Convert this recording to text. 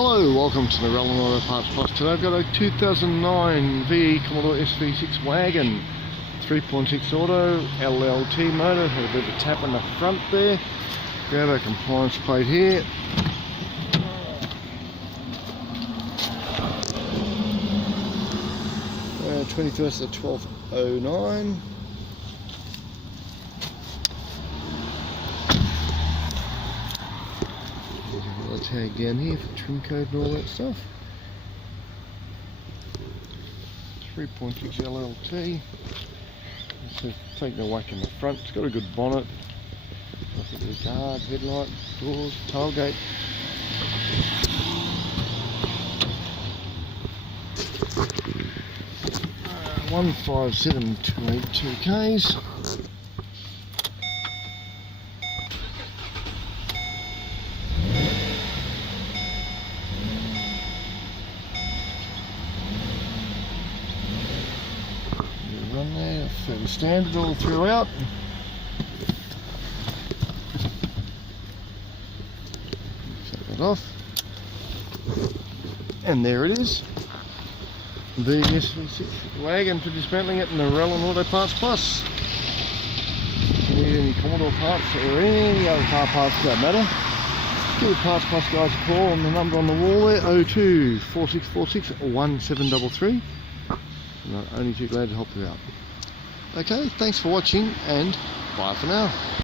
Hello, welcome to Narellan Auto Parts Plus. Today I've got a 2009 Commodore SV6 wagon, 3.6 auto, LLT motor, had a bit of a tap on the front there. Grab our compliance plate here. -- 21st of 12/09. There's a tag down here for trim code and all that stuff. 3.6 LLT. It's taking a whack in the front. It's got a good bonnet. Look at the guard, headlight, doors, tailgate. Uh, 157282 Ks. Run there, fairly standard all throughout. Take that off. And there it is. The SV6 wagon for dismantling at Narellan Auto Parts Plus. If you need any Commodore parts or any other car parts for that matter, give the Parts Plus guys a call on the number on the wall there, 02 4646 1733. And I'm only too glad to help you out. Okay, thanks for watching and bye for now.